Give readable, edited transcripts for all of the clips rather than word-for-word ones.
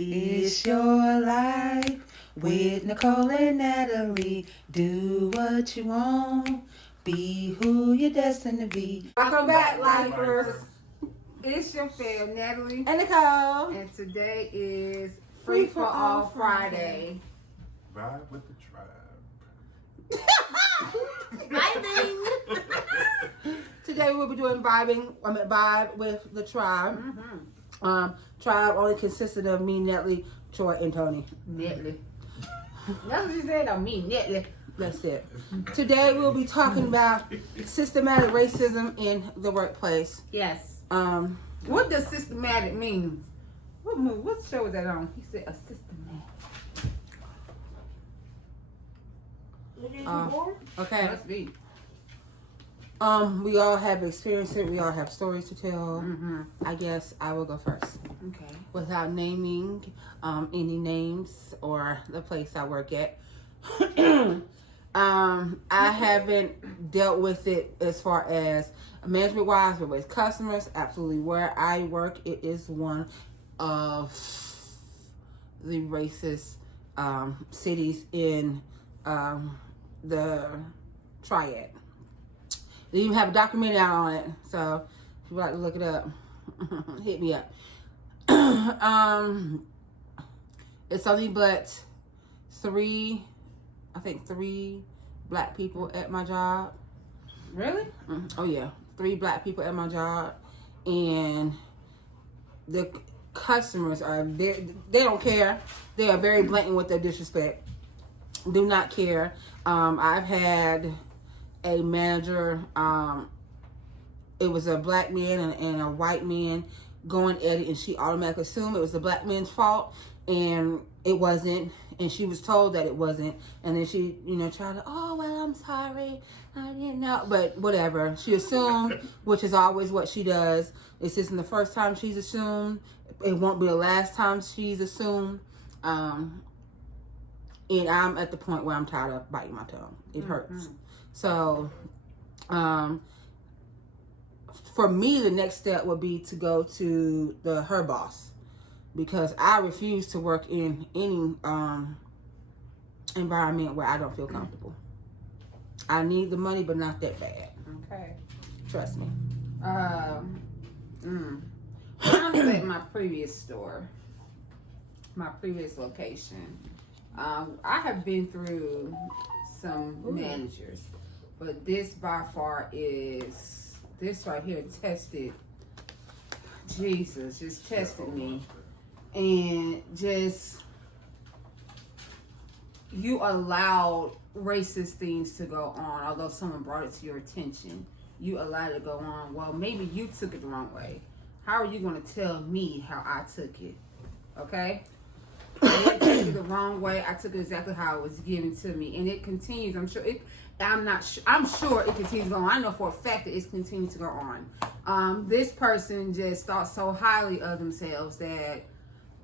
It's your life with Nicole and Natalie. Do what you want. Be who you're destined to be. Welcome back, lifers. It's your fam, Natalie. And Nicole. And today is Free for All Friday. Ride with the tribe. Vibing. Today we'll be doing vibe with the tribe. Tribe only consisted of me, Natalie, Troy, and Tony. Natalie. That's what you said on me, Natalie. That's it. Today we'll be talking about systematic racism in the workplace. Yes. What What does systematic mean? What show was that on? He said a systematic. okay. Must be. We all have experienced it. We all have stories to tell. Mm-hmm. I guess I will go first. Okay. Without naming any names or the place I work at. I haven't dealt with it as far as management wise, but with customers, absolutely. Where I work, it is one of the racist cities in the Triad. They even have a documentary out on it, so if you'd like to look it up, hit me up. It's only but three black people at my job. Really? Oh yeah, 3 black people at my job, and the customers are they don't care. They are very blatant with their disrespect. Do not care. I've had a manager. It was a black man and a white man going at it, and she automatically assumed it was the black man's fault, and it wasn't. And she was told that it wasn't, and then she, tried to, oh well, I'm sorry, I didn't know, but whatever. She assumed, which is always what she does. This isn't the first time she's assumed. It won't be the last time she's assumed. And I'm at the point where I'm tired of biting my tongue. It hurts. So, for me, the next step would be to go to her boss, because I refuse to work in any environment where I don't feel comfortable. I need the money, but not that bad. Okay. Trust me. When I was at my previous store, my previous location, I have been through some managers, but this by far is, this right here tested, Jesus, just tested me. And just, you allowed racist things to go on, although someone brought it to your attention. You allowed it to go on. Well, maybe you took it the wrong way. How are you going to tell me how I took it? Okay? I didn't take it the wrong way. I took it exactly how it was given to me. And it continues. I'm sure it continues to go on. I know for a fact that it's continuing to go on. This person just thought so highly of themselves that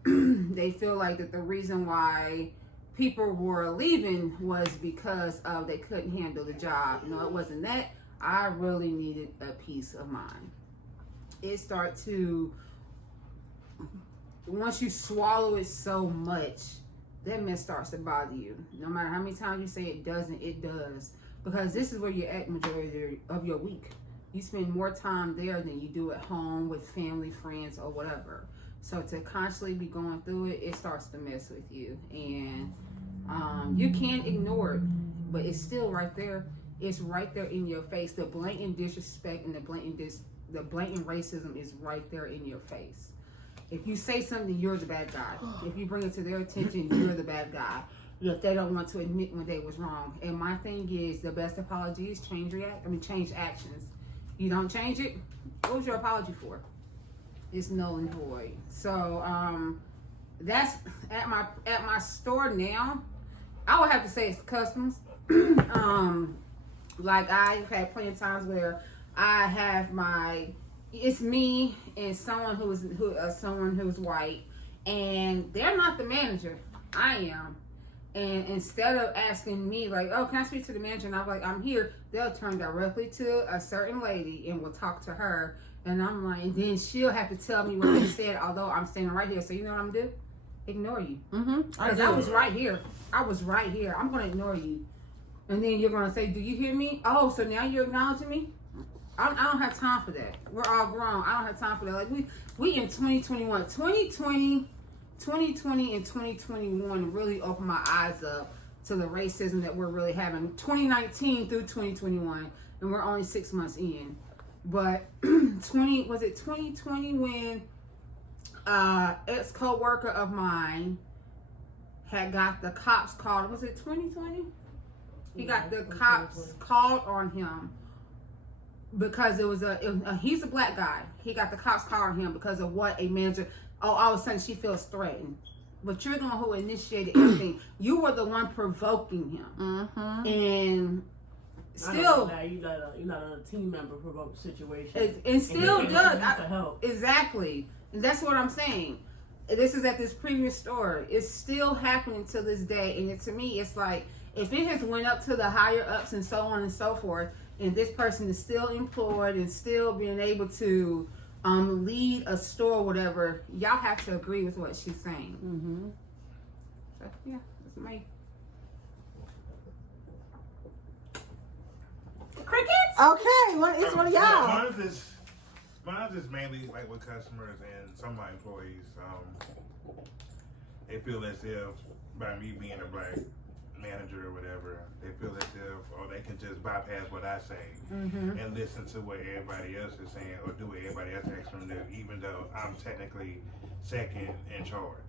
they feel like that the reason why people were leaving was because they couldn't handle the job. No, it wasn't that. I really needed a peace of mind. It started to, once you swallow it so much, that mess starts to bother you. No matter how many times you say it doesn't, it does. Because this is where you're at majority of your week. You spend more time there than you do at home with family, friends, or whatever. So to constantly be going through it, it starts to mess with you. And you can't ignore it, but it's still right there. It's right there in your face. The blatant disrespect and the blatant racism is right there in your face. If you say something, you're the bad guy. If you bring it to their attention, you're the bad guy. If they don't want to admit when they was wrong. And my thing is, the best apology is change actions. You don't change it, what was your apology for? It's null and void. So that's at my store now. I would have to say it's customers. Like I've had plenty of times where I have it's me and someone who's white, and they're not the manager. I am. And instead of asking me like, oh, can I speak to the manager? And I'm like, I'm here. They'll turn directly to a certain lady and will talk to her. And I'm like, and then she'll have to tell me what they said, although I'm standing right here. So you know what I'm gonna do? ignore you. Because I was right here. I'm gonna ignore you, and then you're gonna say, "Do you hear me?" Oh, so now you're acknowledging me. I don't have time for that. We're all grown. I don't have time for that. Like we in 2021, 2020 and 2021 really opened my eyes up to the racism that we're really having. 2019 through 2021, and we're only 6 months in. But 2020 when ex co-worker of mine had got the cops called. Was it 2020? He got the cops called on him because he's a black guy. He got the cops called on him because of what a manager. Oh, all of a sudden she feels threatened. But you're the one who initiated everything. You were the one provoking him, and still, you're not a team member provoked situation. And still does. For help. Exactly, and that's what I'm saying. This is at this previous store. It's still happening to this day, and to me, it's like if it has went up to the higher ups and so on and so forth, and this person is still employed and still being able to lead a store or whatever, y'all have to agree with what she's saying. So, yeah, that's me. Crickets? Okay, it's one of y'all. Mine's is mainly like with customers and some of my employees. They feel as if by me being a black manager or whatever, they feel as if they can just bypass what I say and listen to what everybody else is saying or do what everybody else asks them to do, even though I'm technically second in charge.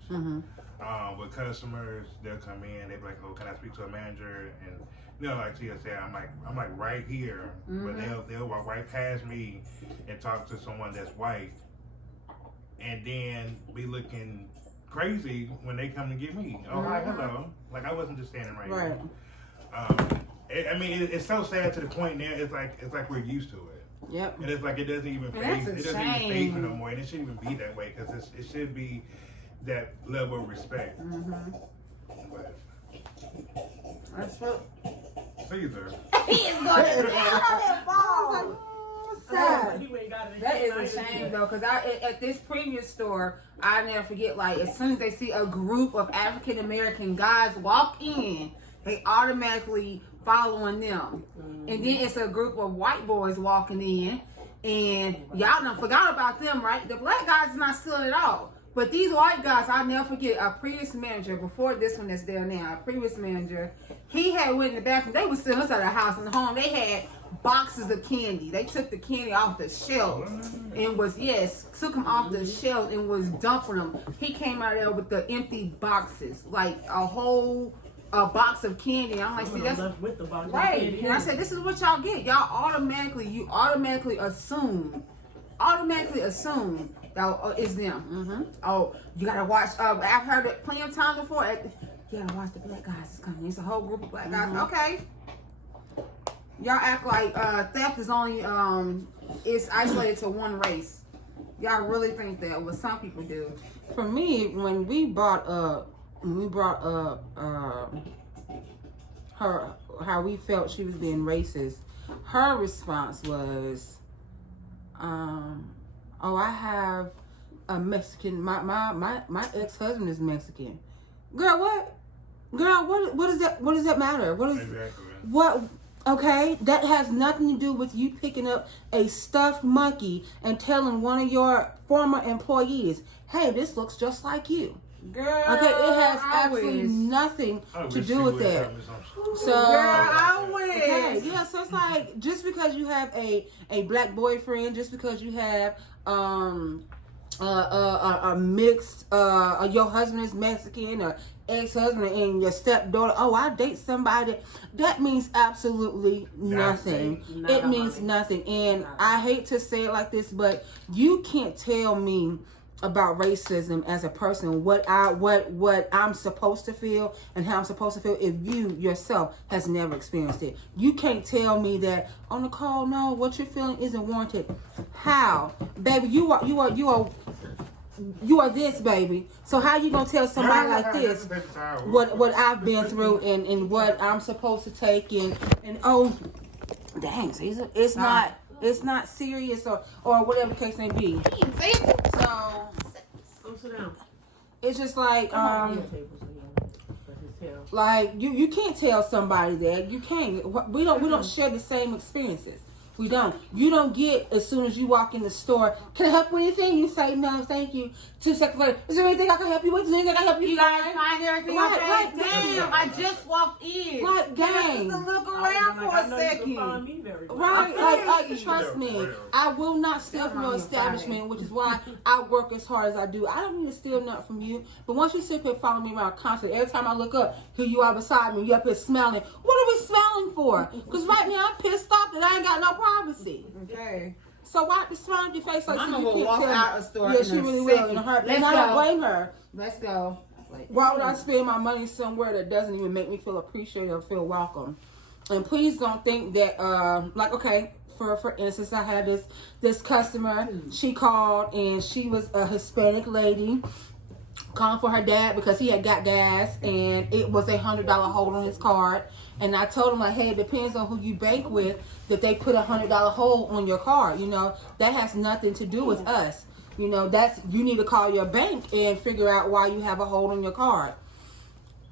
With customers, they'll come in, they'll be like, "Oh, can I speak to a manager?" And like Tia said, I'm like right here, but they'll walk right past me and talk to someone that's white, and then be looking crazy when they come to get me. Oh, hi, hello. Like I wasn't just standing right here. It's so sad to the point now. It's like we're used to it. Yep. And it's like it doesn't even phase. It doesn't even phase me no more, and it shouldn't even be that way because it should be that level of respect. But That's what. Caesar. He is going to that ball. Sad. That is a shame though, because at this previous store, I never forget. Like as soon as they see a group of African American guys walk in, they automatically following them, and then it's a group of white boys walking in, and y'all done forgot about them, right? The black guys is not stealing at all, but these white guys, I'll never forget. A previous manager before this one that's there now, a previous manager, he had went in the bathroom. They was still inside the house and home. They had boxes of candy. They took the candy off the shelves and took them off the shelves and was dumping them. He came out there with the empty boxes, like a whole box of candy. I'm like, see, that's with the box right. And I said, this is what y'all get. Y'all automatically assume that it's them. Oh, you gotta watch. I've heard it plenty of times before. You gotta watch the black guys is coming. It's a whole group of black guys. Okay. Y'all act like theft is only it's isolated to one race. Y'all really think that? Well, some people do. For me, when we brought up her, how we felt she was being racist, her response was, "Oh, I have a Mexican. My ex-husband is Mexican." Girl, what? Girl, what does that? What does that matter? What? Okay, that has nothing to do with you picking up a stuffed monkey and telling one of your former employees, "Hey, this looks just like you." Girl, okay, it has absolutely nothing to do with that. So, girl, I wish. Okay, yeah, so it's like just because you have a black boyfriend, just because you have a mixed your husband is Mexican or ex-husband and your stepdaughter, oh, I date somebody, that means absolutely nothing. It means nothing. And I hate to say it like this, but you can't tell me about racism as a person, what I'm supposed to feel and how I'm supposed to feel if you yourself has never experienced it. You can't tell me that, oh, Nicole, no, what you're feeling isn't warranted. How? Baby, you are this, baby. So how you gonna tell somebody like this what I've been through and what I'm supposed to take and oh, dang, Caesar, it's not serious or whatever the case may be. So go sit down. it's just like Tail. like you can't tell somebody that. You can't. We don't share the same experiences. We don't. You don't get as soon as you walk in the store. Can I help you with anything? You say no, thank you. 2 seconds later, is there anything I can help you with? Is there anything I can help you? You guys find everything Right, okay? right. Damn, I just walked in. Like, gang. Just look around for a second. Right, like trust me, I will not steal from your establishment, which is why I work as hard as I do. I don't need to steal nothing from you, but once you sit here following me around constantly, every time I look up, here you are beside me, you up here smelling. What are we smelling for? Because right now I'm pissed off that I ain't got no privacy. Okay. So wipe the smile on your face like I'm so gonna you can't walk tell out me. a store Yeah, in she a really second. will in a heartbeat. Let's And I go. don't blame her. Let's go. Why would I spend my money somewhere that doesn't even make me feel appreciated or feel welcome? And please don't think that, like, okay, for instance, I had this customer. She called and she was a Hispanic lady calling for her dad because he had got gas and it was $100 hold on his card. And I told him, like, hey, it depends on who you bank with that they put $100 hold on your card. You know, that has nothing to do with us. You know, you need to call your bank and figure out why you have a hold on your card.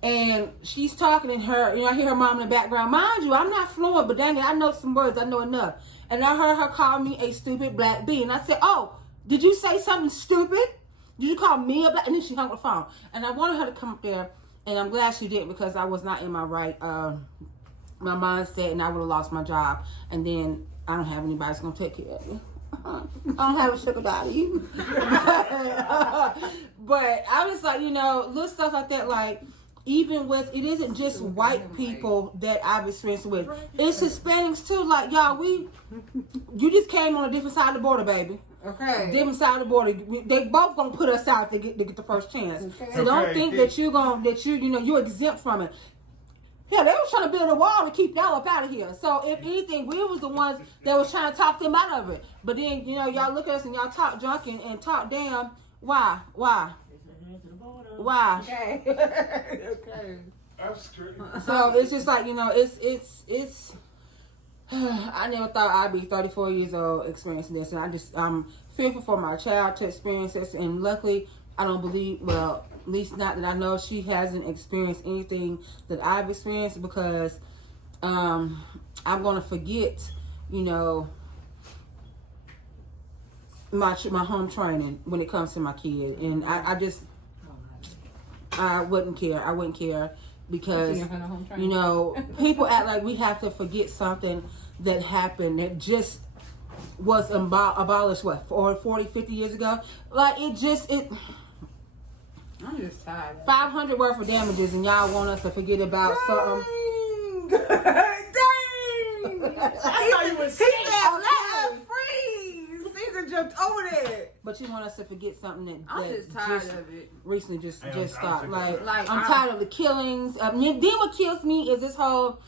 And she's talking to her, I hear her mom in the background. Mind you, I'm not fluent, but dang it, I know some words. I know enough. And I heard her call me a stupid black bee. And I said, oh, did you say something stupid? Did you call me a black? And then she hung up the phone. And I wanted her to come up there. And I'm glad she didn't because I was not in my right my mindset and I would have lost my job. And then I don't have anybody that's going to take care of me. I don't have a sugar daddy. But I was like, little stuff like that, like, even with, it isn't just white people that I've experienced with. It's Hispanics too. Like, y'all, you just came on a different side of the border, baby. Okay. Different side of the border. They both gonna put us out to get the first chance. Okay. So don't think that you're exempt from it. Yeah, they was trying to build a wall to keep y'all up out of here. So if anything, we was the ones that was trying to talk them out of it. But then, y'all look at us and y'all talk drunk and talk damn. Why? Okay. Okay. That's crazy. So it's just like, it's I never thought I'd be 34 years old experiencing this, and I'm fearful for my child to experience this, and luckily I don't believe, well, at least not that I know, she hasn't experienced anything that I've experienced, because I'm going to forget, my home training when it comes to my kid, and I wouldn't care because, people act like we have to forget something that happened that just was abolished, 40, 50 years ago? Like, I'm just tired. 500 worth of damages, and y'all want us to forget about something. Dang! I thought you was He sick. said, let us freeze. Caesar jumped over there. But you want us to forget something that I'm just tired of it. recently just I'm stopped. sick of Like, it. I'm tired of the killings. Then what kills me is this whole,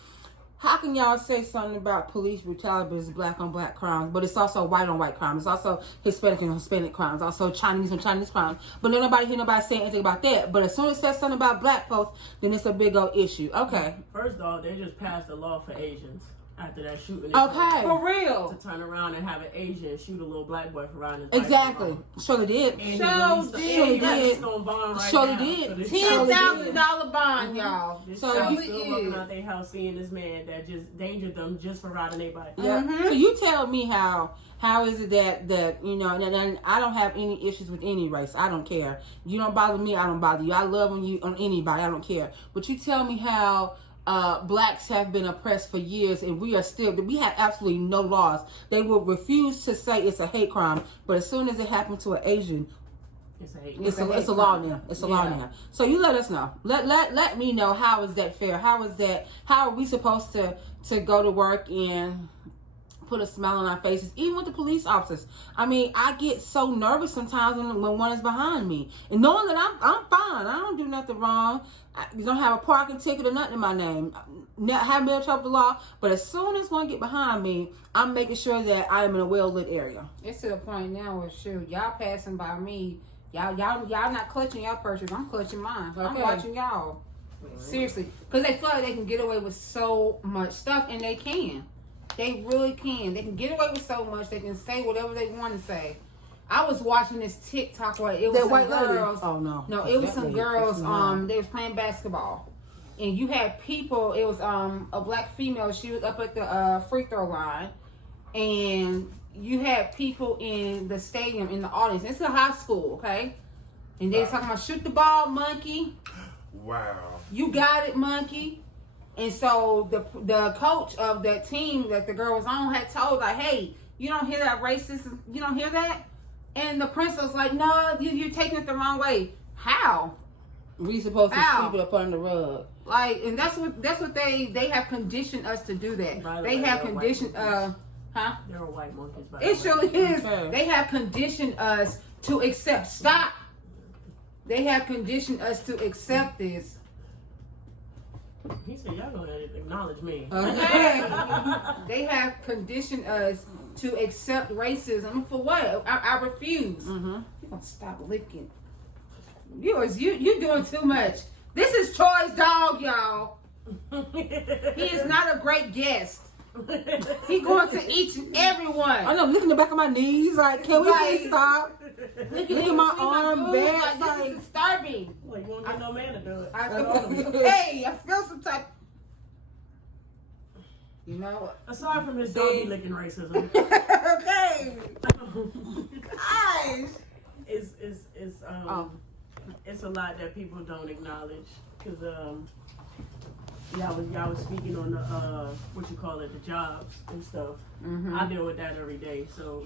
how can y'all say something about police brutality, but it's black on black crimes, but it's also white on white crimes. It's also Hispanic on Hispanic crimes, also Chinese on Chinese crimes. But nobody hear nobody say anything about that. But as soon as it says something about black folks, then it's a big old issue. Okay. First off, they just passed a law for Asians after that shooting. Okay. For real. To turn around and have an Asian shoot a little black boy for riding his bike. Exactly. Surely did. And he Sure released did. a $10,000 bond right Surely now. did. So this $10,000 bond, y'all. This So child you- still walking out their house seeing this man that just endangered them just for riding their bike. Yeah. So you tell me how is it that and I don't have any issues with any race. I don't care. You don't bother me, I don't bother you. I love on anybody. I don't care. But you tell me how blacks have been oppressed for years, and we have absolutely no laws. They will refuse to say it's a hate crime, but as soon as it happened to an Asian, It's a hate. it's a law now. It's a law now. So you let us know. Let me know, how is that fair? How are we supposed to go to work and put a smile on our faces, even with the police officers? I mean, I get so nervous sometimes when one is behind me, and knowing that I'm fine, I don't do nothing wrong. I don't have a parking ticket or nothing in my name. Haven't been in trouble with the law, but as soon as one get behind me, I'm making sure that I am in a well-lit area. It's to the point now where, shoot, y'all passing by me. Y'all not clutching y'all purses. I'm clutching mine. I'm Okay. watching y'all. Seriously. Because they feel like they can get away with so much stuff, and they can. They really can. They can get away with so much. They can say whatever they want to say. I was watching this TikTok where it was That some white lady. girls. Oh no. No, it was That some lady. girls. No. They was playing basketball, and you had people. It was a black female. She was up at the free throw line, and you had people in the stadium in the audience. It's a high school, okay? And they was talking about shoot the ball, monkey. Wow. You got it, monkey. And so the coach of that team that the girl was on had told like, hey, you don't hear that racist? You don't hear that? And the principal's like, no, you're taking it the wrong way. How? We supposed to Ow. sweep it up under the rug. Like, and that's what they have conditioned us to do that. By the They way, have they're white conditioned monkeys. huh? There are white monkeys. By It the way. surely is. Okay. They have conditioned us to accept. Stop. They have conditioned us to accept this. He said, "Y'all gonna acknowledge me." Okay. They have conditioned us to accept racism. For what? I refuse. Mm-hmm. You're gonna stop licking. You're doing too much. This is Troy's dog, y'all. He is not a great guest. He going to each and every one. I know. I'm looking at the back of my knees. Like, can we please stop? Look at my arm, back. Like, this is disturbing. Like, you won't get no man to do it. Hey, I feel some type. You know. Aside from his doggy licking racism, Okay. Gosh. it's a lot that people don't acknowledge because y'all was speaking on the what you call it, the jobs and stuff. Mm-hmm. I deal with that every day, so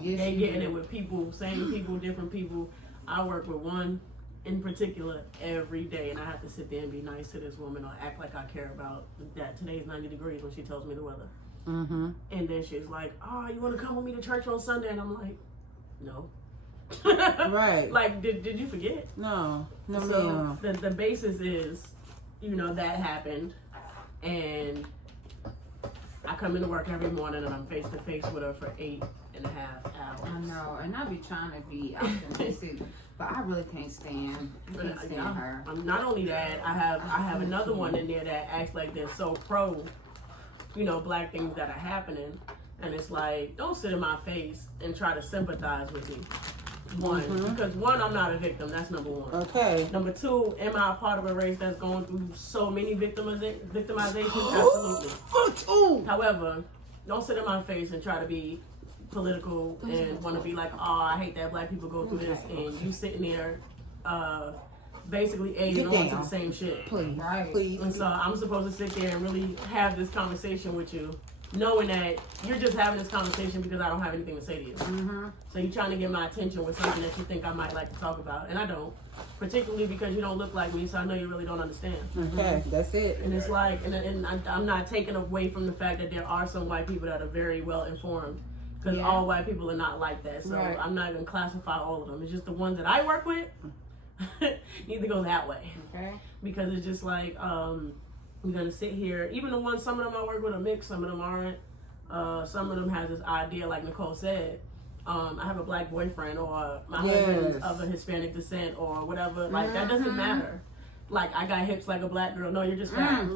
Yes, they you getting do. it with people, same people, different people. I work with one in particular every day, and I have to sit there and be nice to this woman or act like I care about that. Today's 90 degrees when she tells me the weather. Mm-hmm. And then she's like, "Oh, you want to come with me to church on Sunday?" And I'm like, "No." Right. Like, did you forget? No. No, So ma'am. the basis is, that happened, and I come into work every morning and I'm face to face with her for 8.5 hours. I know, and I be trying to be optimistic, but I really can't stand. I can't stand her. Not only that, I have another one in there that acts like they're so pro, black things that are happening, and it's like, don't sit in my face and try to sympathize with me. One, because one, I'm not a victim. That's number one. Okay. Number two, am I a part of a race that's going through so many victimization? Absolutely. However, don't sit in my face and try to be political and want to be like, oh, I hate that black people go through this, and you sitting there basically aiding on to the same shit. Please. Right. Please. And so I'm supposed to sit there and really have this conversation with you, knowing that you're just having this conversation because I don't have anything to say to you. Mm-hmm. So you're trying to get my attention with something that you think I might like to talk about, and I don't. Particularly because you don't look like me, so I know you really don't understand. Okay. That's it. And it's like, and I'm not taking away from the fact that there are some white people that are very well informed, because all white people are not like that. So Right. I'm not going to classify all of them. It's just the ones that I work with need to go that way. Okay. Because it's just like, we're going to sit here. Even the ones, some of them I work with are mixed, some of them aren't. Some of them have this idea, like Nicole said, I have a black boyfriend, or my husband's of a Hispanic descent, or whatever. Like, that doesn't matter. Like, I got hips like a black girl. No, you're just fat.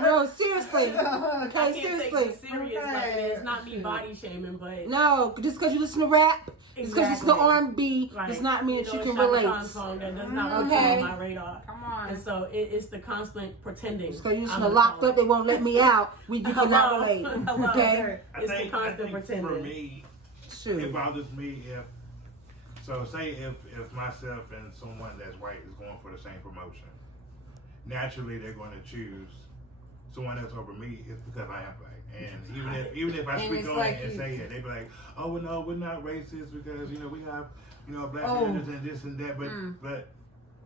No, seriously. I Okay, can't take seriously. it serious. Like, and it's not me body shaming, but No, just because you listen to rap, just because you listen to Exactly. R&B, right. does not mean that you know, can Shaka relate. Khan song that does not Okay. on my radar. Come on. And so it's the constant pretending. Just because you listen I'm to the Locked color. Up, they won't let me out. You cannot Hello. relate. Hello. Okay? It's the constant for pretending. me, Sure. it bothers me if myself and someone that's white is going for the same promotion. Naturally, they're going to choose someone else over me. It's because I am black. And even if I And speak it's on like it and you- say it, they be like, "Oh, well, no, we're not racist because we have black Oh. managers and this and that." But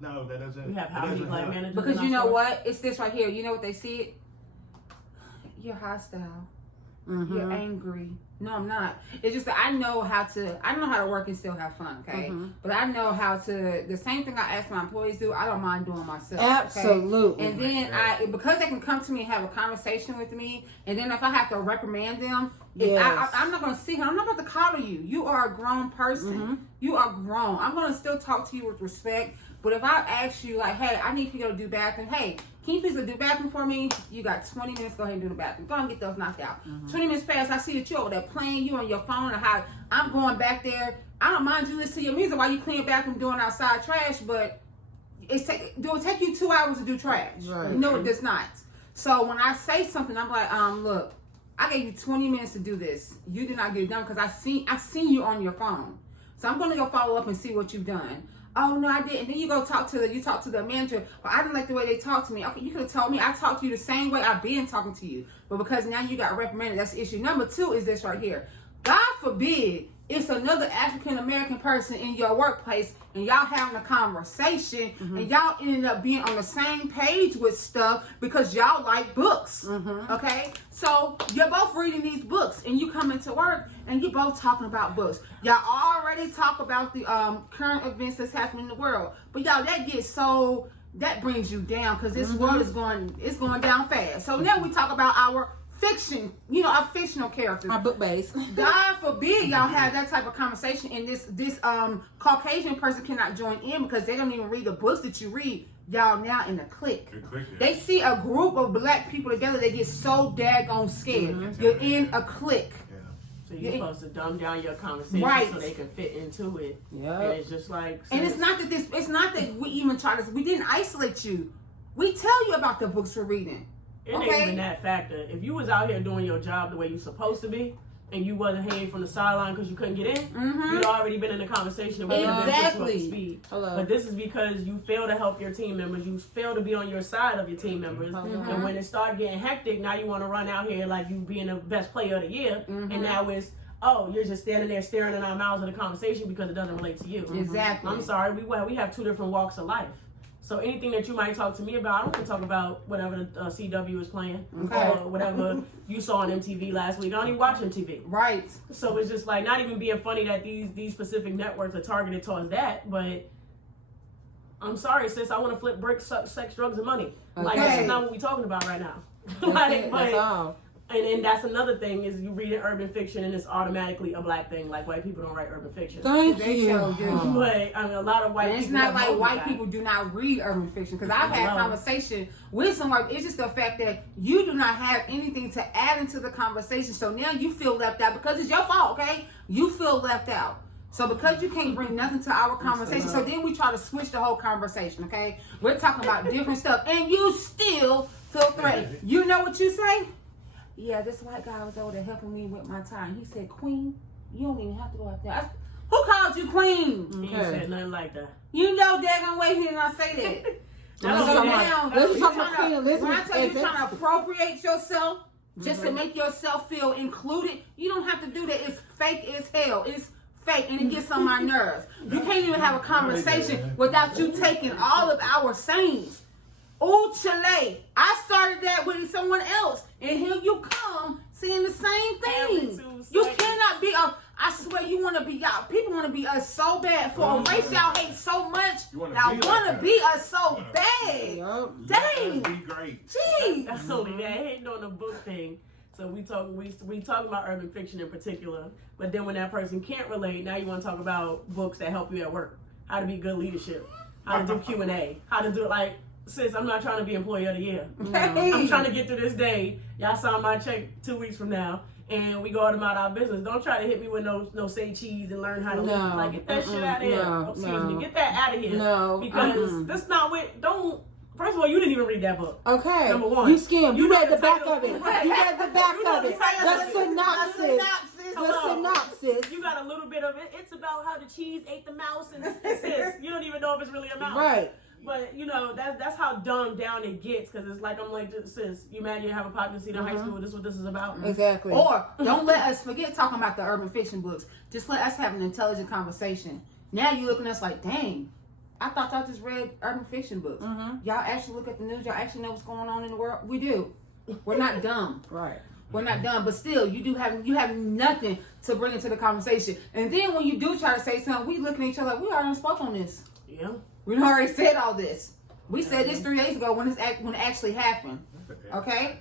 no, that doesn't. We have that how many doesn't black help. managers? Because in you our know stores? what? It's this right here. You know what they see it? You're hostile. Mm-hmm. You're angry. No, I'm not. It's just that I know how to work and still have fun, okay? Mhm. But I know how to, the same thing I ask my employees do, I don't mind doing myself. Absolutely. Okay? And then because they can come to me and have a conversation with me, and then if I have to reprimand them, Yes. I'm not going to sit here. I'm not about to coddle you. You are a grown person. You are grown. I'm gonna still talk to you with respect. But if I ask you, like, hey, I need to go to do bathroom. Hey, can you please go do bathroom for me? You got 20 minutes. Go ahead and do the bathroom. Go and get those knocked out. 20 minutes pass. I see that you over there playing. You on your phone, or how I'm going back there. I don't mind you listen to your music while you clean bathroom doing outside trash, but do it take you 2 hours to do trash? Right. No, it does not. So when I say something, I'm like, look, I gave you 20 minutes to do this. You did not get it done because I seen you on your phone. So I'm gonna go follow up and see what you've done. Oh no, I didn't. Then you go talk to the manager. Well, I didn't like the way they talked to me. Okay, you could have told me I talked to you the same way I've been talking to you. But because now you got reprimanded, that's the issue. Number 2 is this right here. God forbid it's another African American person in your workplace and y'all having a conversation and y'all ended up being on the same page with stuff because y'all like books. Okay? So you're both reading these books and you come into work and you both talking about books. Y'all already talk about the current events that's happening in the world. But y'all, that brings you down because this world is going down fast. So now we talk about our fiction, our fictional characters. Our book base. God forbid y'all have that type of conversation and this Caucasian person cannot join in because they don't even read the books that you read. Y'all now in a clique. They see a group of black people together, they get so daggone scared. You're in a clique. So you're supposed to dumb down your conversation so they can fit into it. Yeah. And it's just like, and it's not that we even we didn't isolate you. We tell you about the books we're reading. It ain't even that factor. If you was out here doing your job the way you supposed to be, and you wasn't hanging from the sideline because you couldn't get in, you'd already been in a conversation and we would have been put you up to speed. But this is because you fail to help your team members. You fail to be on your side of your team members. And when it started getting hectic, now you want to run out here like you being the best player of the year. And now it's, you're just standing there staring in our mouths at the conversation because it doesn't relate to you. Exactly. I'm sorry. We have 2 different walks of life. So anything that you might talk to me about, I don't want to talk about whatever the CW is playing or whatever you saw on MTV last week. I don't even watch MTV. Right. So it's just like not even being funny that these specific networks are targeted towards that, but I'm sorry, sis. I want to flip bricks, sex, drugs, and money. Like this is not what we're talking about right now. That's all. And that's another thing is you read an urban fiction and it's automatically a black thing. Like white people don't write urban fiction. Thank They you. sure do. But I mean, a lot of white And people. it's not like have white people do not read urban fiction because I've had conversation with someone. It's just the fact that you do not have anything to add into the conversation. So now you feel left out because it's your fault. Okay, you feel left out. So because you can't bring nothing to our conversation, so then we try to switch the whole conversation. Okay, we're talking about different stuff, and you still feel threatened. You know what you say? Yeah, this white guy was over there helping me with my tie. He said, "Queen, you don't even have to go out there." Who called you queen? He ain't said nothing like that. You know daggone way he did not say that. Let's talk about Queen When I Elizabeth. tell you you're trying to appropriate yourself just to make yourself feel included, you don't have to do that. It's fake as hell. It's fake and it gets on my nerves. You can't even have a conversation without you taking all of our sayings. Ooh, Chile. I started that with someone else. And here you come saying the same thing. You cannot be I swear you want to be y'all. People want to be us so bad for a race y'all hate so much. Y'all want to be us so bad. Dang. Be great. Gee. That's only that. Hating on the book thing. So we talk about urban fiction in particular. But then when that person can't relate, now you want to talk about books that help you at work. How to be good leadership. How to do Q&A. How to do it like, sis, I'm not trying to be employee of the year. I'm trying to get through this day. Y'all sign my check 2 weeks from now. And we go out about our business. Don't try to hit me with no say cheese and learn how to live. Like, get that shit out of here. Excuse me. Get that out of here. No. Because that's not what, first of all, you didn't even read that book. Okay. Number one. You skimmed. You read the back title. of it. Right. You read the back You know of the it. title of The it. synopsis. Hello. The synopsis. You got a little bit of it. It's about how the cheese ate the mouse and sis. You don't even know if it's really a mouse. Right. But you know that's how dumbed down it gets because it's like I'm like sis. You mad you have a popular seat in high school? This is what this is about. Exactly. Or don't let us forget talking about the urban fiction books. Just let us have an intelligent conversation. Now you looking at us like, dang, I thought y'all just read urban fiction books. Y'all actually look at the news. Y'all actually know what's going on in the world. We do. We're not dumb. Right. We're not done, but still, you have nothing to bring into the conversation. And then when you do try to say something, we looking at each other like we already spoke on this. Yeah. We already said all this. We said this 3 days ago when it actually happened. Okay,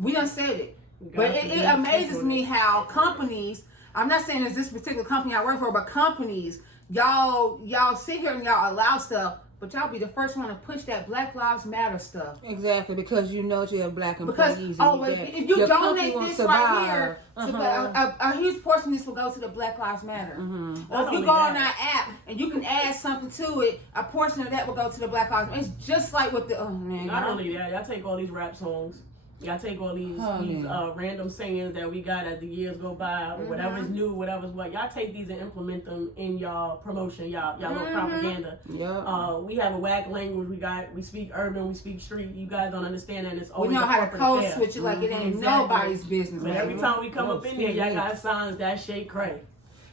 we done said it. But it amazes me how companies I'm not saying it's this particular company I work for, but companies, y'all sit here and y'all allow stuff, but y'all be the first one to push that Black Lives Matter stuff. Exactly, because you know you have black Because employees. if you donate this right here, a huge portion of this will go to the Black Lives Matter. Or if you go on our app and you can add something to it, a portion of that will go to the Black Lives Matter. It's just like with the Not only that, y'all take all these rap songs. Y'all take all these random sayings that we got as the years go by, or whatever's new, whatever's what. Y'all take these and implement them in y'all promotion, y'all little propaganda. Yeah. We have a whack language. We speak urban, we speak street. You guys don't understand that. It's always we know how to corporate code affair. switch it like it ain't Exactly. nobody's business. But every time we come up in here, y'all got signs that shake cray.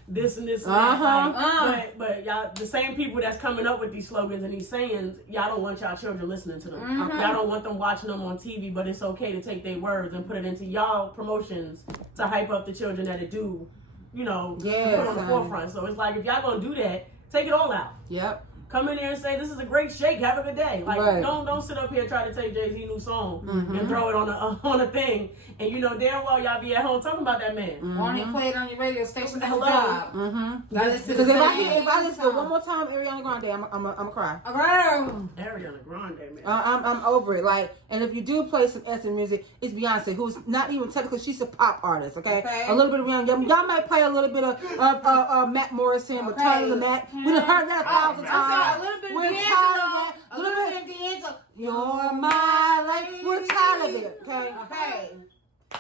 This and this and Uh-huh. that. But y'all, the same people that's coming up with these slogans and these sayings, y'all don't want y'all children listening to them. Y'all don't want them watching them on TV, but it's okay to take their words and put it into y'all promotions to hype up the children that it do, put on the forefront. So it's like, if y'all gonna do that, take it all out. Yep. Come in here and say, this is a great shake, have a good day. Like, Right. don't sit up here and try to take Jay-Z new song and throw it on a thing. And you know damn well y'all be at home talking about that man. Why don't you play it on your radio station? That's Hello. a job. Because if I listen to one more time Ariana Grande, I'm cry. Ariana Grande, man. I'm over it. Like, and if you do play some Ethnic music, it's Beyonce, who's not even technically, she's a pop artist. Okay, a little bit of Rihanna. Y'all might play a little bit of Matt Morrison, Return of Matt. We done heard that 1,000 times. A little bit of We're D'Angelo. tired of that. A little bit of D'Angelo. You're my life. We're tired of it. Okay. Okay.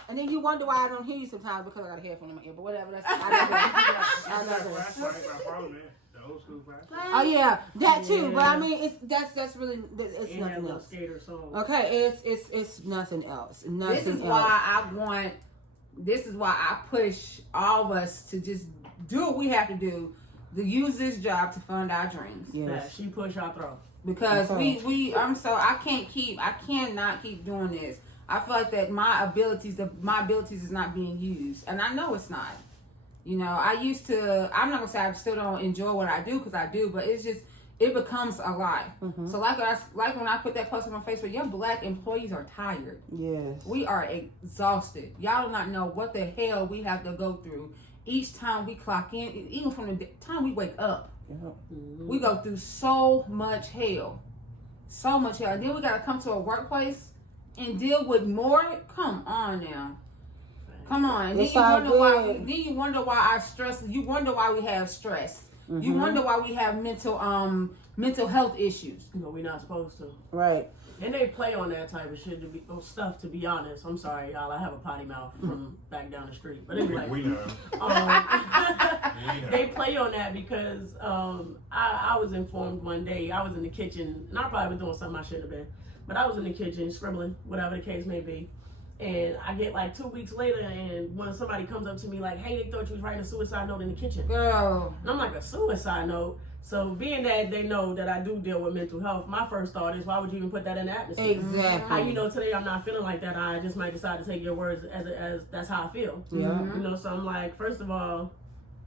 And then you wonder why I don't hear you sometimes because I got a headphone in my ear. But whatever. That's Oh yeah, that too. But I mean, that's really it's And nothing that else. skater song. Okay, it's nothing else. Nothing This is else. why this is why I push all of us to just do what we have to do to use this job to fund our dreams. Yeah, Yes. she push, I throw. Because Okay. I cannot keep doing this. I feel like that my abilities is not being used, and I know it's not. I'm not gonna say I still don't enjoy what I do, because I do, but it's just, it becomes a lot. So like when I put that post on my Facebook, your black employees are tired. Yes. We are exhausted. Y'all do not know what the hell we have to go through each time we clock in, even from the time we wake up. We go through so much hell. And then we gotta come to a workplace and deal with more. Come on now. Come on. And then you wonder why our stress. You wonder why we have stress. You wonder why we have mental health issues. No, we're not supposed to. Right. And they play on that type of shit to be honest. I'm sorry, y'all. I have a potty mouth from back down the street. But anyway. We know. They play on that because I was informed one day. I was in the kitchen, and I probably was doing something I shouldn't have been. But I was in the kitchen scribbling, whatever the case may be. And I get like 2 weeks later, and when somebody comes up to me like, hey, they thought you was writing a suicide note in the kitchen. Girl. And I'm like, a suicide note? So being that they know that I do deal with mental health, my first thought is, why would you even put that in the atmosphere? Exactly. How you know today I'm not feeling like that? I just might decide to take your words as that's how I feel. Yeah. So I'm like, first of all,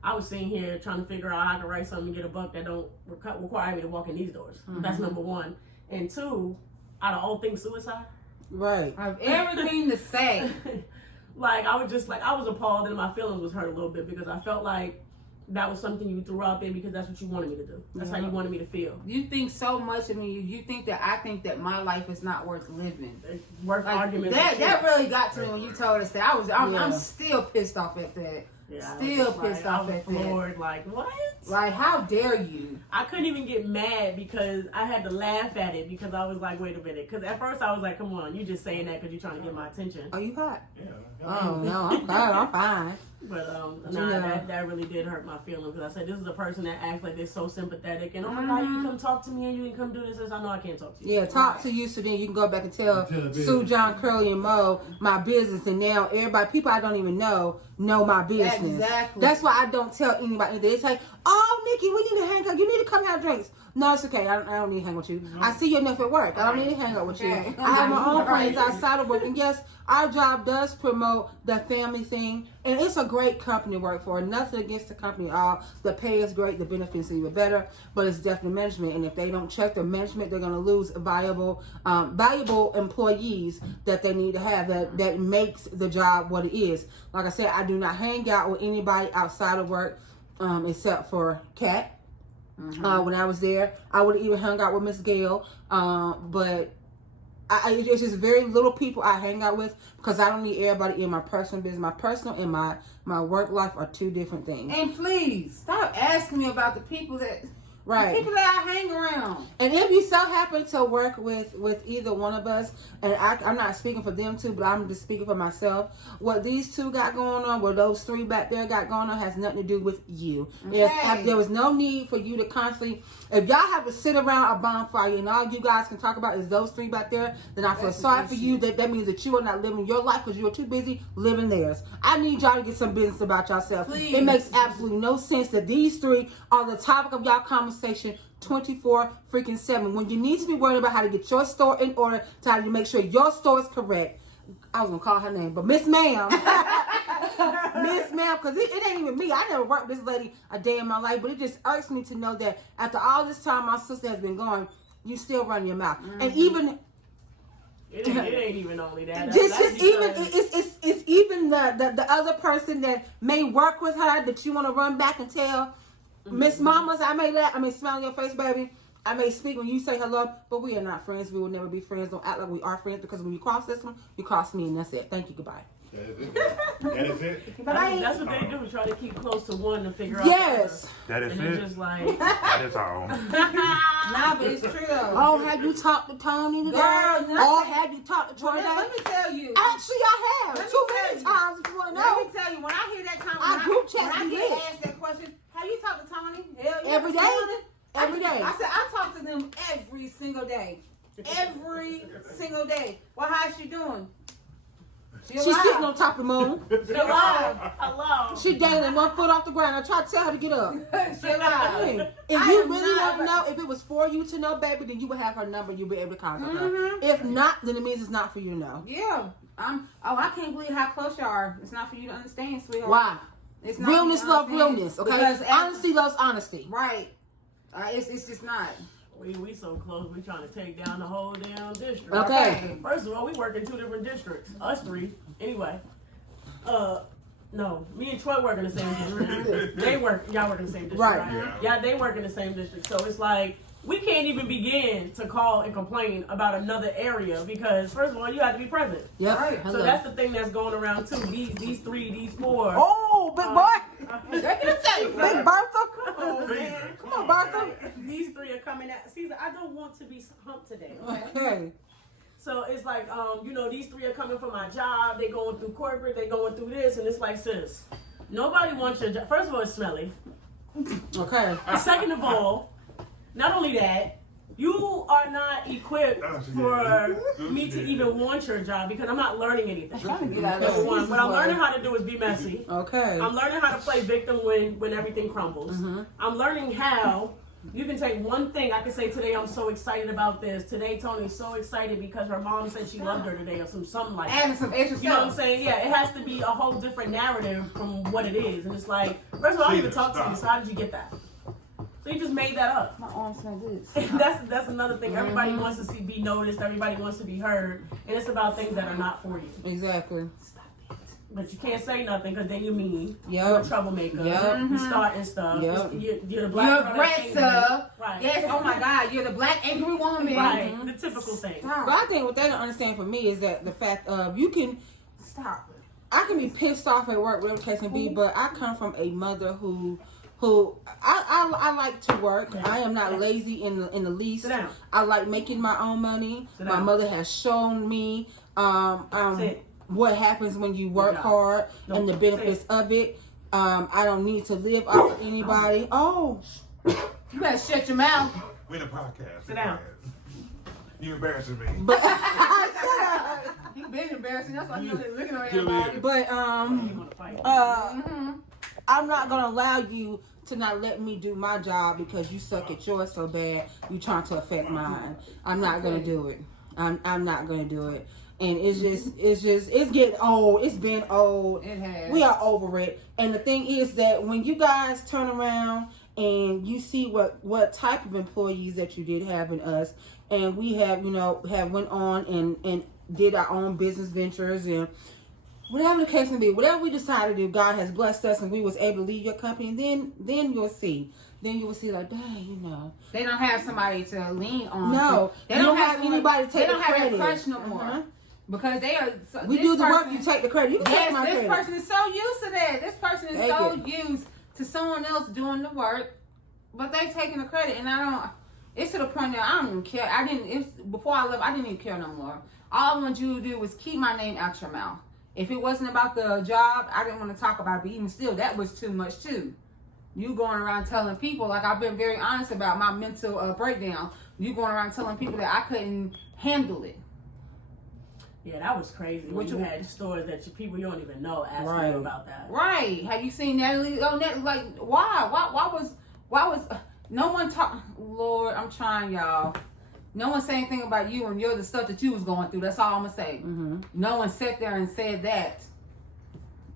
I was sitting here trying to figure out how I can write something and get a buck that don't require me to walk in these doors. That's number one. And two, out of all things suicide. Right. I have everything to say. Like, I was appalled, and my feelings was hurt a little bit because I felt like that was something you threw out there because that's what you wanted me to do. That's how you wanted me to feel. You think so much of me. You think that I think that my life is not worth living. Worth Like, arguments. that really got to me when you told us that. I'm still pissed off at that. Yeah, Still pissed off at that. Lord, like, what? Like, how dare you? I couldn't even get mad because I had to laugh at it because I was like, wait a minute. Because at first I was like, come on, you just saying that because you're trying to get my attention. Are you hot? Yeah. Oh no, I'm good. I'm fine. But Yeah. that really did hurt my feelings because I said, this is a person that acts like they're so sympathetic and oh my God, you can come talk to me and you can come do this. I know I can't talk to you. Yeah, talk to you so then you can go back and tell Sue, John, Curly, and Mo my business, and now people I don't even know my business. Exactly. That's why I don't tell anybody anything. It's like, oh, Nikki, we need to hang out. You need to come have drinks. No, it's okay. I don't need to hang with you. I see you enough at work. I don't need to hang out with you. Okay. I have my own Right. friends outside of work. And yes, our job does promote the family thing. And it's a great company to work for. Nothing against the company at all. The pay is great. The benefits are even better. But it's definitely management. And if they don't check the management, they're going to lose valuable employees that they need to have that makes the job what it is. Like I said, I do not hang out with anybody outside of work except for Kat. When I was there, I would have even hung out with Miss Gail, but it's just very little people I hang out with because I don't need everybody in my personal business. My personal and my work life are two different things. And please stop asking me about the people that Right. the people that I hang around. And if you so happen to work with either one of us, and I'm not speaking for them two, but I'm just speaking for myself, what these two got going on, what those three back there got going on, has nothing to do with you. Okay. There was no need for you to constantly, if y'all have to sit around a bonfire and all you guys can talk about is those three back there, then I feel That's sorry an for issue. you. That means that you are not living your life because you are too busy living theirs. I need y'all to get some business about yourself. Please. It makes absolutely no sense that these three are the topic of y'all conversation 24/7 when you need to be worried about how to get your store in order, to how to make sure your store is correct. I was gonna call her name, but Miss Ma'am, Miss Ma'am, because it ain't even me. I never worked with this lady a day in my life, but it just irks me to know that after all this time my sister has been gone, you still run your mouth. And even It ain't even only that. just even it's even the other person that may work with her that you want to run back and tell Miss Mamas, I may smile on your face, baby. I may speak when you say hello, but we are not friends. We will never be friends. Don't act like we are friends because when you cross this one, you cross me, and that's it. Thank you. Goodbye. That is it. That is it. That's what they do. Try to keep close to one to figure out. Yes. That is And it. it's just like, That is all. Nah, but it's true though. Oh, have you talked to Tony today? Girl, Or nothing. have you talked to Troy Well, today? let me tell you. Actually, I have. Let me Too tell many you. times if you want to Let know. me tell you, when I hear that comment, Our group chats when I be get lit. asked that question, have you talked to Tony? Hell yeah. Every day? Tony. Every day. I said, I talk to them every single day. Every single day. Well, how's she doing? She's sitting on top of the moon. She alive. hello. She dangling 1 foot off the ground. I tried to tell her to get up. She alive. If I you am really not- want to know, if it was for you to know, baby, then you would have her number. You'll be able to contact her. Mhm. If not, then it means it's not for you to know. Yeah. I can't believe how close you are. It's not for you to understand, sweetheart. Why? It's not for you Realness to love understand. realness, okay? Because Honesty loves honesty. right. It's just not. We so close. We trying to take down the whole damn district. Okay. First of all, we work in 2 different districts. Us 3, anyway. No, me and Troy work in the same district. Y'all work in the same district, Right. right? Yeah, they work in the same district. So it's like, we can't even begin to call and complain about another area because, first of all, you have to be present. Yep. Right. Hello. So that's the thing that's going around too. These 3, these 4. Oh, big boy. Let me tell you, Big Bertha. Oh, man. Come on, Bertha. These 3 are coming at Caesar. I don't want to be humped today. Okay? Okay. So it's like, these 3 are coming from my job. They going through corporate. They going through this, and it's like, sis, nobody wants your job. First of all, it's smelly. Okay. Second of all, not only that, you are not equipped for me to even want your job because I'm not learning anything. trying to get out of Number this. one, what I'm learning how to do is be messy. Okay. I'm learning how to play victim when everything crumbles. I'm learning how you can take one thing. I can say today I'm so excited about this. Today Tony's so excited because her mom said she loved her today or something like that. adding some extra You know what I'm stuff. saying? Yeah, it has to be a whole different narrative from what it is. And it's like, first of all, I don't even talk to you, so how did you get that? So you just made that up. My arms smell good. And that's another thing. Everybody wants to be noticed. Everybody wants to be heard. And it's about things that are not for you. Exactly. But you can't say nothing because then you're mean. Yep. You're a troublemaker. Yep. You starting stuff. Yep. You're the black You're girl that's angry. aggressive. Right. Yes, oh my God, you're the black angry woman. Right. The typical thing. But Stop. I think what they don't understand for me is that the fact of Stop. I can be pissed off at work, whatever the case may be, but I come from a mother who I like to work. I am not lazy in the least. Sit down. I like making my own money. Sit My down. mother has shown me Sit. what happens when you work job. hard No, and the benefits of it. I don't need to live off of anybody. Oh, You better shut your mouth. We in a podcast. Sit down. You embarrassing me. but He been embarrassing. That's why he was looking at everybody. but You want to fight. I'm not gonna allow you to not let me do my job because you suck at yours so bad. You trying to affect mine. I'm not gonna do it. I'm not gonna do it. And it's getting old. It's been old. It has. We are over it. And the thing is that when you guys turn around and you see what type of employees that you did have in us, and we have went on and did our own business ventures and whatever the case may be, whatever we decided to do, God has blessed us and we was able to lead your company. Then you'll see. Then you will see, like, dang, They don't have somebody to lean on. No, they don't have anybody to take the They don't have credit. that crutch no more. Because they are. We do the work, you take the credit. You can take my this credit. person is so used to that. This person is Take so it. used to someone else doing the work, but they taking the credit, and I don't. It's to the point that I don't even care. Before I left, I didn't even care no more. All I want you to do was keep my name out your mouth. If it wasn't about the job, I didn't want to talk about it. But even still, that was too much too. You going around telling people, like I've been very honest about my mental breakdown. You going around telling people that I couldn't handle it. Yeah, that was crazy. When you had stores that people you don't even know asking you about that. Right. Have you seen Natalie? Oh, Natalie, like, why was no one talk? Lord, I'm trying, y'all. No one said anything about you and the stuff that you was going through. That's all I'm gonna say. Mm-hmm. No one sat there and said that.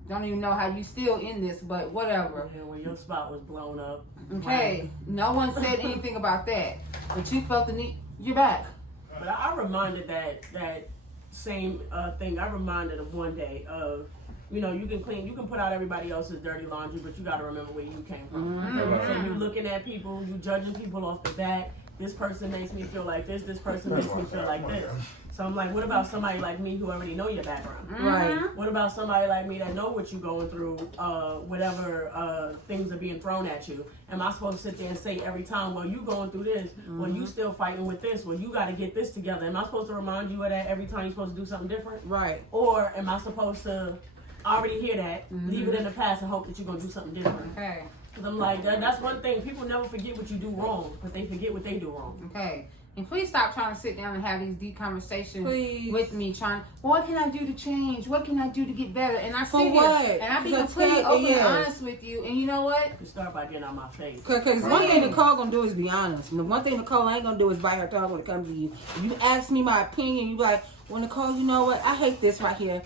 Don't even know how you still in this, but whatever. Yeah, when your spot was blown up. Okay. Right. No one said anything about that, but you felt the need. You're back. But I reminded that same thing. I reminded of one day of, you can put out everybody else's dirty laundry, but you got to remember where you came from. Mm-hmm. So you looking at people, you judging people off the back. This person makes me feel like this. This person makes me feel like this. So I'm like, what about somebody like me who already know your background? Right. What about somebody like me that know what you're going through, whatever things are being thrown at you? Am I supposed to sit there and say every time, well, you going through this, well, you still fighting with this, well, you got to get this together? Am I supposed to remind you of that every time you're supposed to do something different? Right. Or am I supposed to already hear that, leave it in the past, and hope that you're going to do something different? Okay. Because I'm like, that's one thing. People never forget what you do wrong, but they forget what they do wrong. Okay. And please stop trying to sit down and have these deep conversations Please. with me. What can I do to change? What can I do to get better? And I For sit what? here and I be Because completely open yes. and honest with you. And you know what? You start by getting out my face. Because one thing Nicole gonna do is be honest. And the one thing Nicole ain't gonna do is bite her tongue when it comes to you. If you ask me my opinion, you be like, well, Nicole, you know what? I hate this right here.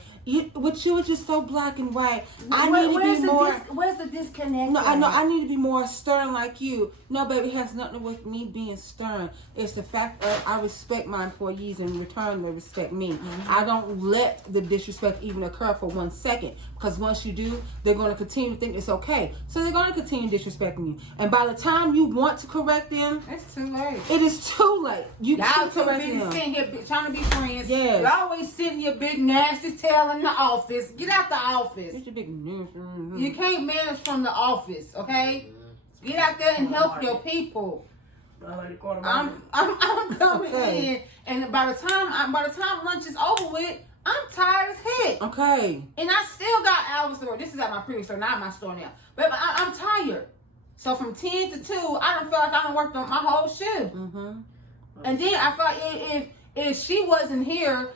With you, it's just so black and white. I need to be more. Where's the disconnect? No, I know. I need to be more stern like you. No, baby, it has nothing to do with me being stern. It's the fact that I respect my employees and in return they respect me. Mm-hmm. I don't let the disrespect even occur for 1 second. Because once you do, they're going to continue to think it's okay. So they're going to continue disrespecting you. And by the time you want to correct them, It's too late. it is too late. You Y'all can't too correct busy them. sitting here trying to be friends. Yes. You always sitting your big nasty tail in the office. Get out the office. Get your big news. Mhm. You can't manage from the office, okay? Get out there and help your people. I'm coming Okay. in, and by the time lunch is over with, I'm tired as heck. Okay. And I still got hours to work. This is at my previous store, not at my store now. But I'm tired. So from 10 to 2, I don't feel like I done worked on my whole shift. Mm-hmm. And then I felt if she wasn't here,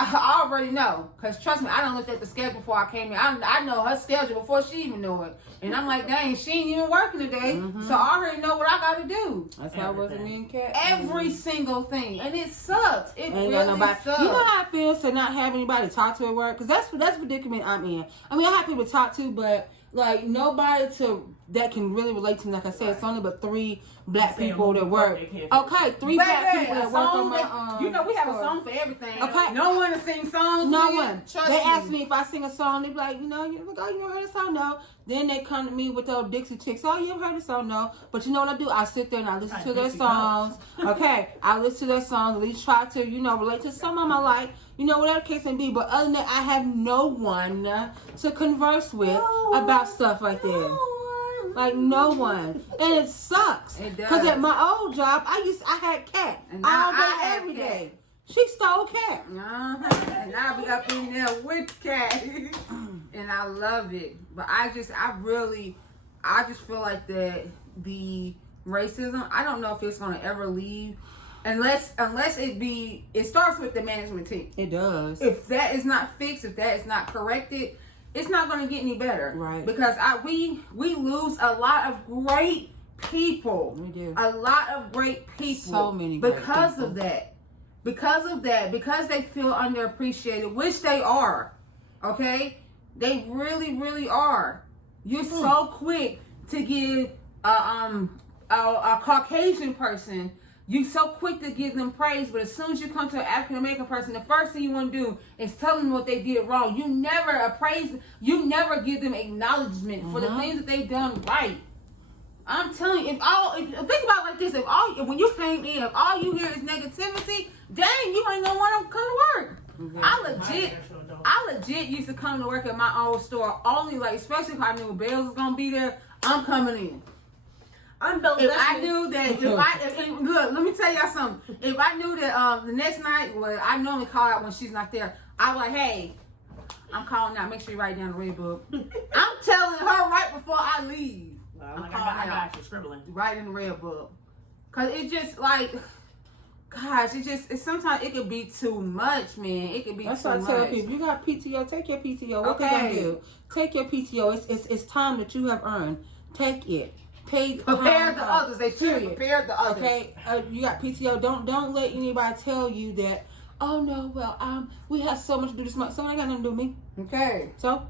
I already know. Because trust me, I done looked at the schedule before I came here. I know her schedule before she even knew it. And I'm like, dang, she ain't even working today. Mm-hmm. So I already know what I got to do. That's how it was with me and Kat. Every single thing. And it sucks. It Ain't really got nobody. sucks. You know how it feels to not have anybody to talk to at work? Because that's predicament I'm in. I mean, I have people to talk to, but like nobody that can really relate to me. Like I said, it's only but 3 black Say people that work. Okay, 3 black people that work on my you know, we have a store. song for everything. Okay. No one to sing songs. No with. one. Trust They me. ask me if I sing a song. They be like, you ever heard a song? No. Then they come to me with those Dixie Chicks. Oh, you ever heard a song? No. But you know what I do? I sit there and I listen to their Dixie songs. Okay. I listen to their songs. At least try to, relate to some of them I like. Whatever the case may be. But other than that, I have no one to converse with about stuff like that. Like no one, and it sucks. It does. Because at my old job, I had Kat And now all day, I have every Kat. day. She stole Kat. And I'll be up in there with Kat. And I love it. But I just feel like that the racism, I don't know if it's gonna ever leave unless it starts with the management team. It does. If that is not fixed, if that is not corrected, it's not going to get any better. Right. Because we lose a lot of great people. We do. A lot of great people. So many great because people. of that. Because they feel underappreciated, which they are. Okay? They really, really are. You're so quick to give a Caucasian person, you so quick to give them praise, but as soon as you come to an African American person, the first thing you want to do is tell them what they did wrong. You never appraise, you never give them acknowledgement for the things that they've done right. I'm telling you, think about it like this: when you came in, if all you hear is negativity, dang, you ain't gonna want to come to work. I legit used to come to work at my old store only, like, especially if I knew Bells was gonna be there. I'm coming in. If I knew that, look, let me tell y'all something. If I knew that the next night, well, I normally call out when she's not there. I was like, hey, I'm calling out. Make sure you write down the red book. I'm telling her right before I leave. I got you scribbling. Right in the red book. Cause it's just like, gosh, it's sometimes it could be too much, man. It could be That's too what much. I tell people. You got PTO, take your PTO. What they gonna do? Take your PTO. It's time that you have earned. Take it. Prepare the others. They should Period. prepare the others. Okay, you got PTO. Don't let anybody tell you that. Oh no, well we have so much to do this month. So it ain't got nothing to do with me. Okay. So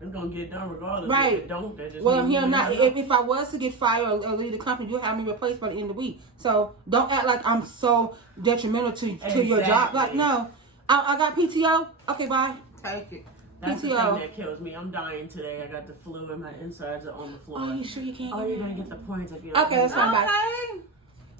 It's gonna get done regardless. Right. If it don't, that just well, means here you not. don't know. If I was to get fired or leave the company, you'll have me replaced by the end of the week. So don't act like I'm so detrimental to your job. Like no, I got PTO. Okay, bye. Take it. That's the PTO. thing that kills me. I'm dying today. I got the flu and my insides are on the floor. Oh, you sure you can't? Oh, you're gonna get the points if you. Okay, that's fine. Bye. Okay.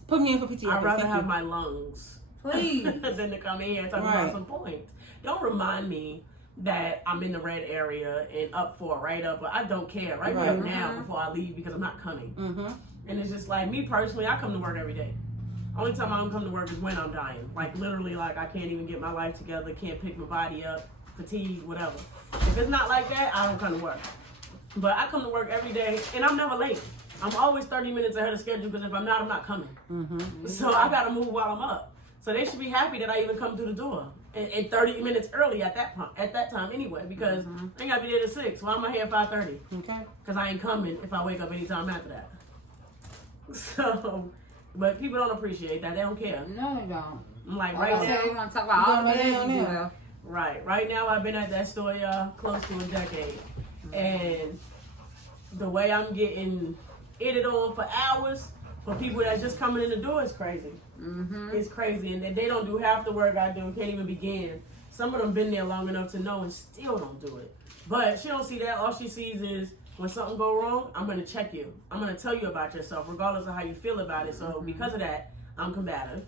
Put me in for PTO. I'd rather Thank have you. my lungs, Please. than to come in here and talk Right. about some points. Don't remind me that I'm in the red area and up for a write up, but I don't care. Write me Right. up now before I leave because I'm not coming. Mm-hmm. And it's just like me personally, I come to work every day. Only time I don't come to work is when I'm dying. Like literally, like I can't even get my life together, can't pick my body up, fatigue, whatever. If it's not like that, I don't come to work. But I come to work every day, and I'm never late. I'm always 30 minutes ahead of schedule because if I'm not, I'm not coming. Mm-hmm. So I gotta move while I'm up. So they should be happy that I even come through the door and 30 minutes early at that time anyway, because I ain't gotta be there at 6. Why am I here at 5:30? Okay. Because I ain't coming if I wake up anytime after that. So, but people don't appreciate that. They don't care. No, they don't. I'm like, Right right now, they want to talk about all the Going bad down you there. do. right now I've been at that store, y'all, close to a decade. And the way I'm getting it on for hours for people that just coming in the door is crazy. Mm-hmm. It's crazy. And they don't do half the work I do, can't even begin. Some of them been there long enough to know and still don't do it. But she don't see that. All she sees is when something go wrong, I'm going to check you. I'm going to tell you about yourself, regardless of how you feel about it. So because of that, I'm combative.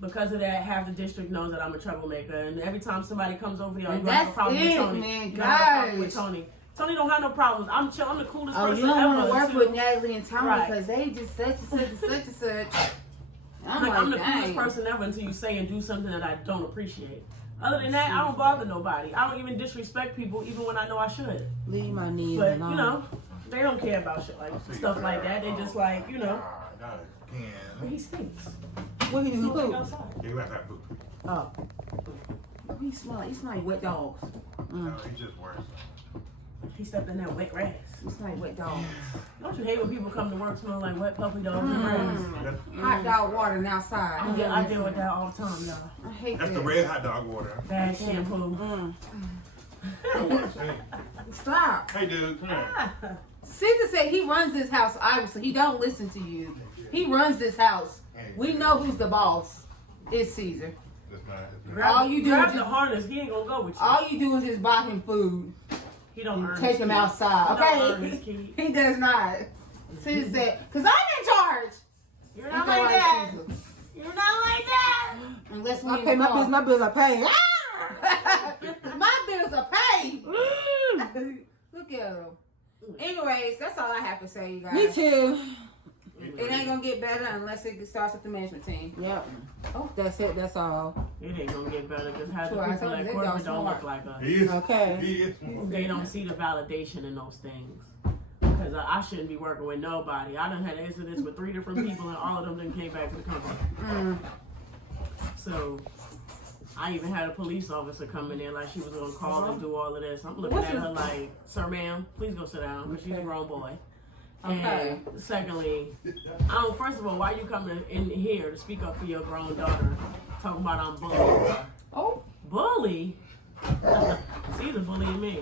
Because of that, half the district knows that I'm a troublemaker. And every time somebody comes over here, And you have a that's problem with it, Tony. man. You have a problem with Gosh. Tony. Tony don't have no problems. I'm chill. I'm the coolest Oh, person you don't ever. want to work too. with Natalie and Tommy Right. because they just such and such and such and such. I'm I'm the like, coolest dang. person ever until you say and do something that I don't appreciate. Other than that, I don't bother nobody. I don't even disrespect people, even when I know I should. Leave my knees But alone. you know, they don't care about shit like stuff like that. They just like, you know, Not again. he stinks. What he He do? smells like Who? outside. You got that book. Oh. He smell like wet dogs. No, it's just worse. He stepped in that wet grass. He smell like wet dogs. Don't you hate when people come to work smelling like wet puppy dogs and grass? That's, Hot dog water and outside. I deal with that all the time, y'all. I hate that's that. the red hot dog water. Bad shampoo. Mm. Hey, Stop. hey, dude, come here. Caesar said he runs this house, obviously. He don't listen to you. He runs this house. We know who's the boss. It's Caesar. That's not, that's not. Grab, All you do grab is the just- harness. He ain't gonna go with you. All you do is just buy him food. He don't earn Take his him keep. outside, He don't earn his okay? keep. He does not. Caesar said, because I'm in charge. You're Ain't not that like right, that. Caesar? You're not like that. Unless we I pay my bills are paid. My bills are paid. Look at him. Anyways, that's all I have to say, you guys. Me too. It ain't gonna get better unless it starts with the management team. Yep. Oh, that's it. That's all. It ain't gonna get better because half the Sure, I people told you at they corporate don't don't look smart. like us. He is. Okay. He is smart. They don't see the validation in those things. Because I shouldn't be working with nobody. I done had incidents with 3 different people and all of them then came back to the company. Mm. So, I even had a police officer come in there like she was gonna call and do all of this. I'm looking at her like, sir, ma'am, please go sit down because she's a grown boy. Okay. And secondly, first of all, why you coming in here to speak up for your grown daughter? Talking about I'm bullying. Oh. Bully? She's a bullying me.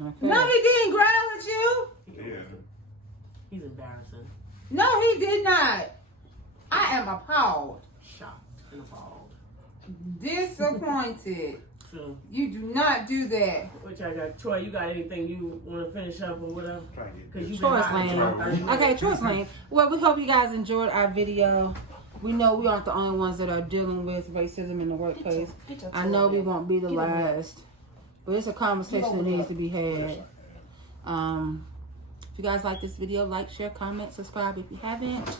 Okay. No, he didn't growl at you. Yeah. He's embarrassing. No, he did not. I am appalled. Shocked and appalled. Disappointed. So, You do not do that. which I got, Troy, you got anything you want to finish up or whatever? Try and get Because this. you've been Choice hiding lane. for 30 minutes. Okay, choice lane. Well, we hope you guys enjoyed our video. We know we aren't the only ones that are dealing with racism in the workplace. I know we won't be the last, but it's a conversation that needs to be had. If you guys like this video, like, share, comment, subscribe if you haven't.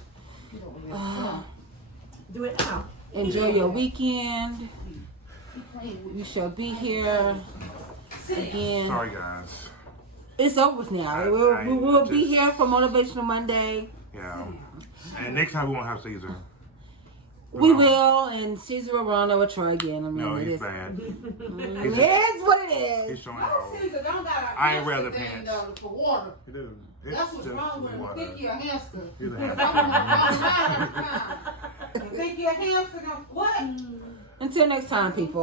Do it now. Enjoy your weekend. We shall be here again. Sorry, guys. It's over with now. We will be here for Motivational Monday. Yeah. And next time we won't have Caesar. We will, and Caesar will run over Troy again. I mean, No, it he's is. bad. It is what it is. He's showing out. Caesar don't got a I ain't wear hamster the thing, pants. though, for water. He do. It's That's what's just wrong with him. water. Think you're a hamster. He's a Think you're a hamster. What? Until next time, people.